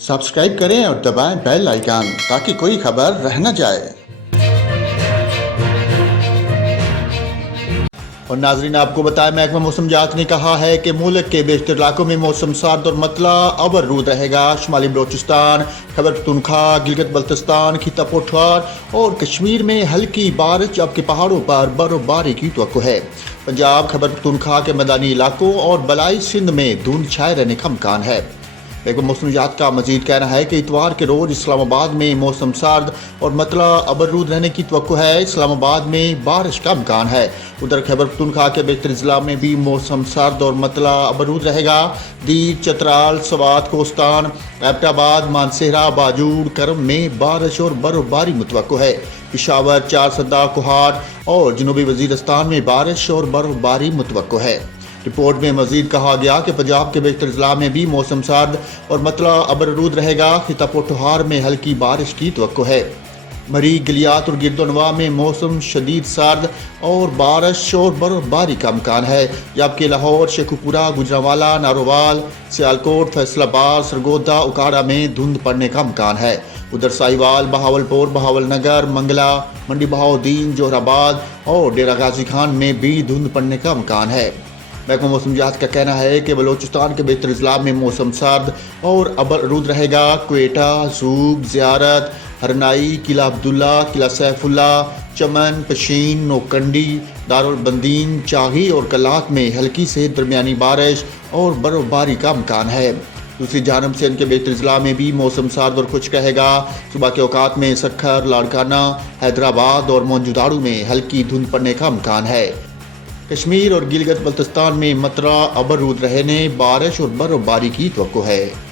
Subscribe करें और दबाएं बेल आइकन ताकि कोई खबर रह न जाए। और नाजरीन, आपको बताया, महकमा मौसमियात ने कहा है कि मुल्क के बेशतर इलाकों में मौसम सर्द और मतला अबरूद रहेगा। शुमाली बलोचिस्तान, खैबर पख्तूनख्वा, गिलगित बल्तिस्तान, खिता पठार और कश्मीर में हल्की बारिश, जबकि पहाड़ों पर बर्फबारी की तवक्को है। पंजाब, खैबर पख्तूनख्वा के मैदानी इलाकों और बलाई सिंध में धुंध छाए रहने का इम्कान है। महकमा मौसमियात का मजीद कहना है कि इतवार के रोज इस्लामाबाद में मौसम सर्द और मतला अबरूद रहने की तवक्को है। इस्लामाबाद में बारिश का इम्कान है। उधर खैबर पख्तूनख्वा के बेहतर जिला में भी मौसम सर्द और मतला अबरूद रहेगा। दीर, चतराल, सवात, कोस्तान, एबटाबाद, मानसेहरा, बाजूड़, करम में बारिश और बर्फबारी मुतवक्को है। पिशावर, चारसदा, कोहाट और जनूबी वजीरिस्तान में बारिश और बर्फबारी मुतवक्को है। रिपोर्ट में मजीद कहा गया कि पंजाब के बेशतर जिला में भी मौसम सर्द और मतला अबरूद रहेगा। खिता पठार में हल्की बारिश की तवक्को है। मरी, गलियात और गिरदोनवा में मौसम शदीद सर्द और बारिश और बर्फबारी का इम्कान है, जबकि लाहौर, शेखुपुरा, गुजरांवाला, नारोवाल, सियालकोट, फैसलाबाद, सरगोदा, उकाड़ा में धुंध पड़ने का इम्कान है। उधर साहिवाल, बहावलपुर, बहावलनगर, मंगला, मंडी बहाउद्दीन, जोहराबाद और डेरा गाजी खान में भी धुंध पड़ने का इम्कान है। महकमा मौसमियात का कहना है कि बलोचिस्तान के बेहतर जिला में मौसम सर्द और अबरूद रहेगा। क्वेटा, ज़ूब, ज़ियारत, हरनाई, किला अब्दुल्ला, किला सैफुल्ला, चमन, पशीन, नोकंडी, दारुलबंदीन, चाही और कलात में हल्की से दरमियानी बारिश और बर्फबारी का इम्कान है। दूसरी जानब सिंध के बेहतर जिला में भी मौसम सर्द और खुश्क रहेगा। सुबह के औकात में सखर, लाड़काना, हैदराबाद और मौजूदाड़ू में हल्की धुंध पड़ने का इम्कान है। कश्मीर और गिलगित बल्तिस्तान में मतला अबरूद रहने, बारिश और बर्फबारी की तवक्को है।